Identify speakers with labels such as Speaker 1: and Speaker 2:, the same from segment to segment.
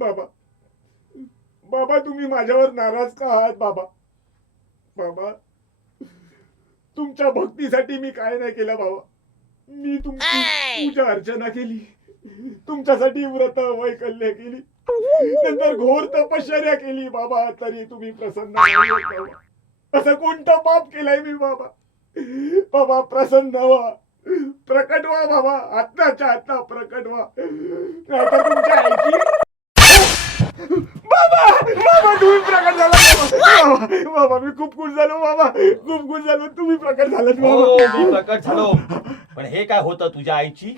Speaker 1: बाबा. बाबा तुम्ही माझ्यावर नाराज का आहात बाबा? बाबा तुमच्या भक्तीसाठी मी काय नाही केलं बाबा. मी तुमची पूजा अर्चना केली. तुमच्यासाठी व्रत वैकल्य केली. नंतर घोर तपश्चर्या केली बाबा तरी तुम्ही प्रसन्न असं कोणतं पाप केलंय मी बाबा? बाबा प्रसन्न व्हा. प्रकट व्हा बाबा. आत्ताच्या आत्ता प्रकट व्हा. तुमच्या आईची बाबा तुम्ही प्रकट झाला बाबा मी खूप खुश झालो बाबा खूप खुश झालो. तुम्ही प्रकट झालात
Speaker 2: हो
Speaker 1: बाबा
Speaker 2: प्रकट झालो. पण हे काय होतं तुझ्या आईची?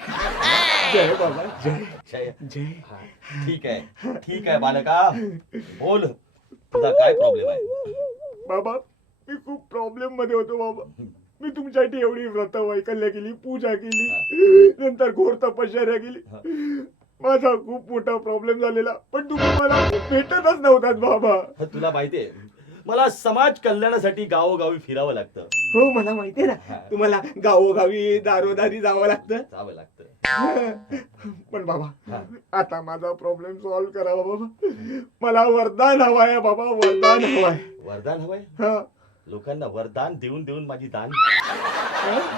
Speaker 1: जय बाबा जय.
Speaker 2: जय.
Speaker 1: जय.
Speaker 2: हा, ठीक आहे. ठीक आहे बालका. बोल. तुझा काय प्रॉब्लेम आहे?
Speaker 1: बाबा मी खूप प्रॉब्लेममध्ये होतो बाबा. मी तुमच्यासाठी एवढी व्रत वैकल्य केली पूजा केली. नंतर घोर तपश्चर्या केली. माझा खूप मोठा प्रॉब्लेम झालेला. पण तुम्ही मला भेटतच नव्हतात बाबा.
Speaker 2: तुला माहितीये मला समाज कल्याणासाठी गावोगावी फिरावं लागतं.
Speaker 1: हो मला माहितीये. ना. तुम्हाला गावोगावी दारोदारी जावं लागतं.
Speaker 2: जावं लागतं.
Speaker 1: पण बाबा. आता माझा प्रॉब्लेम सॉल्व्ह करा बाबा. मला वरदान हवाय बाबा वरदान हवाय
Speaker 2: वरदान हवंय
Speaker 1: हा.
Speaker 2: लोकांना वरदान देऊन देऊन माझी दान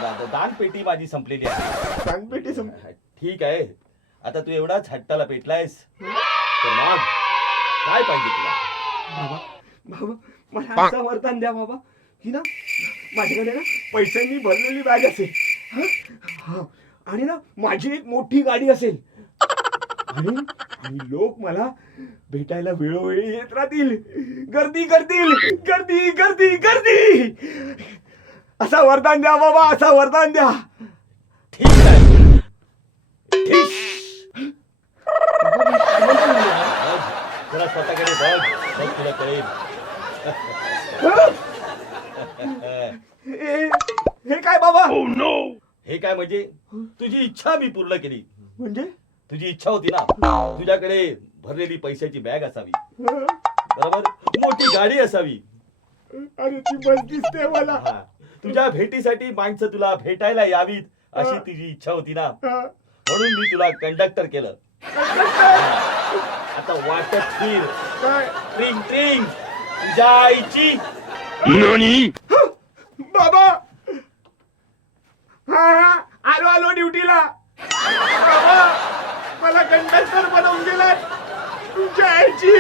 Speaker 2: दा- दान पेटी माझी संपलेली आहे.
Speaker 1: सांगपेटी सम
Speaker 2: ठीक आहे. आता तू एवढाच हट्टाला पेटलायस. तर मग काय पाहिजे तुला?
Speaker 1: बाबा बाबा मला असं वरदान द्या बाबा. की ना माझ्याकडे ना पैशांनी भरलेली बॅग असेल. हं? हा. आणि ना माझी एक मोठी गाडी असेल. आणि आणि लोक मला भेटायला वेळोवेळी येत राहतील. गर्दी करतील गर्दी गर्दी गर्दी. असा वरदान द्या बाबा असा वरदान द्या.
Speaker 2: ठीक आहे. स्वतःकडे बघ. बघ तुला कळेल.
Speaker 1: हे हे काय बाबा?
Speaker 2: हे काय म्हणजे? तुझी इच्छा मी पूर्ण केली.
Speaker 1: म्हणजे?
Speaker 2: तुझी इच्छा होती ना. तुझ्याकडे भरलेली पैशाची बॅग असावी? बरोबर? मोठी गाडी असावी.
Speaker 1: अरे ती बस दिसते मला.
Speaker 2: हा. तुझ्या भेटीसाठी माणसं तुला भेटायला यावीत अशी तुझी इच्छा होती ना.
Speaker 1: हा.
Speaker 2: म्हणून मी तुला कंडक्टर केलं. आता वाटत फिर.
Speaker 1: काय?
Speaker 2: ट्रिंग ट्रिंग आईची
Speaker 1: बाबा! हा हा. आलो आलो ड्युटीला. बाबा मला कंडक्टर बनवून दिलाय. तुमच्या आईची